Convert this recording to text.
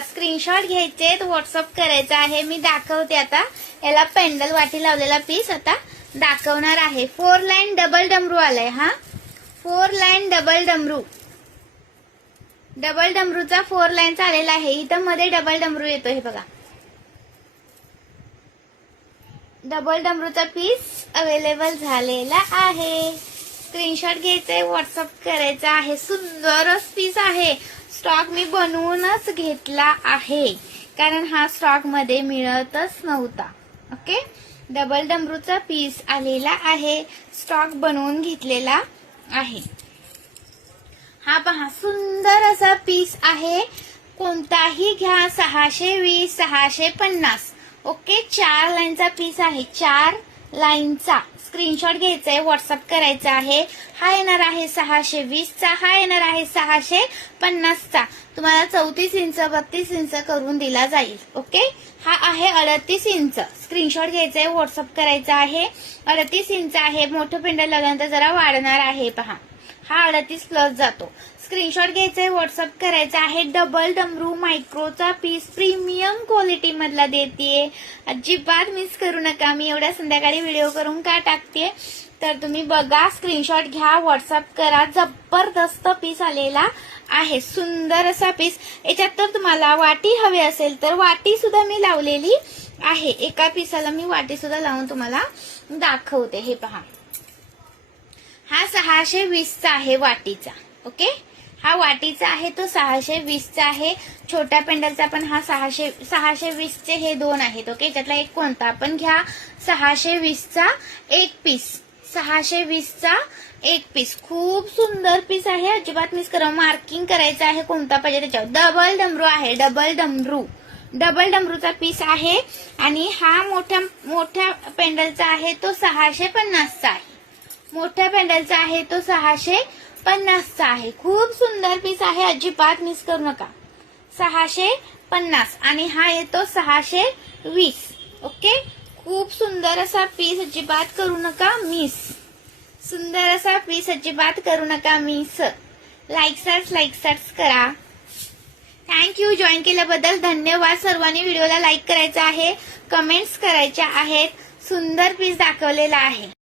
Screenshot घ्यायचे, WhatsApp करायचा आहे। मी दाखवते आता। याला पेंडल वाटी लावलेला पीस आता दाखवणार आहे। 4 लाईन डबल डमरू आलाय हा। 4 लाईन डबल डमरू, डबल डमरूचा 4 लाईनचा आलेला आहे। इथं मध्ये डबल डमरू येतो, हे बघा। डबल डमरूचा पीस अवेलेबल झालेला आहे। स्क्रीनशॉट घ्यायचंय, व्हॉट्सअप करायचा आहे। सुंदरच पीस आहे। स्टॉक मी बनवूनच घेतला आहे, कारण हा स्टॉक मध्ये मिळतच नव्हता। ओके, डबल डमरूचा पीस आलेला आहे, स्टॉक बनवून घेतलेला आहे। हा पहा, सुंदर असा पीस आहे। कोणताही घ्या, 620, 650। ओके, 4 लाईनचा पीस आहे, 4 लाईनचा। स्क्रीनशॉट घ्यायचा आहे, व्हॉट्सअप करायचा आहे। हा येणार आहे 620चा, हा येणार आहे 650चा। तुम्हाला 34 इंच 32 इंच करून दिला जाईल। ओके, हा आहे 38 इंच। स्क्रीनशॉट घ्यायचा आहे, व्हॉट्सअप करायचा आहे। 38 इंच आहे। मोठं पेंडल लावल्यानंतर जरा वाढणार आहे, पहा। हा 38 प्लस जातो। स्क्रीनशॉट घ्यायचा आहे, व्हॉट्सअप करायचा आहे। डबल डमरू मायक्रोचा पीस प्रीमियम क्वालिटी मधला देतेय, अजिबात मिस करू नका। मी एवढ्या संध्याकाळी व्हिडिओ करून का टाकते, तर तुम्ही बघा, स्क्रीनशॉट घ्या, व्हॉट्सअप करा। जबरदस्त पीस आलेला आहे, सुंदर असा पीस। याच्यात तर तुम्हाला वाटी हवी असेल तर वाटी सुद्धा मी लावलेली आहे। एका पीसाला मी वाटी सुद्धा लावून तुम्हाला दाखवते, हे पहा। हा 620चा आहे वाटीचा। ओके, हा वाटीचा आहे तो 620चा आहे। छोट्या पेंडलचा पण हा 620चे हे 2 आहेत। ओके, त्यातला एक कोणता पण घ्या। 620चा एक पीस, 620चा एक पीस। खूप सुंदर पीस आहे, अजिबात मिस करा। मार्किंग करायचं आहे कोणता पाहिजे त्याच्यावर। डबल डमरू आहे, डबल डमरू, डबल डमरूचा पीस आहे। आणि हा मोठ्या पेंडलचा आहे तो 650चा आहे। मोठ्या पेंडलचा आहे तो 650चा आहे। खूप सुंदर पीस आहे, अजिबात मिस करू नका। 650 आणि हा येतो 620। ओके, खूप सुंदर असा पीस, अजिबात करू नका मिस। सुंदर असा पीस, अजिबात करू नका मिस। लाईक करा। थँक्यू, जॉईन केल्याबद्दल धन्यवाद। सर्वांनी व्हिडिओला लाईक करायचं आहे, कमेंट्स करायच्या आहेत। सुंदर पीस दाखवलेला आहे।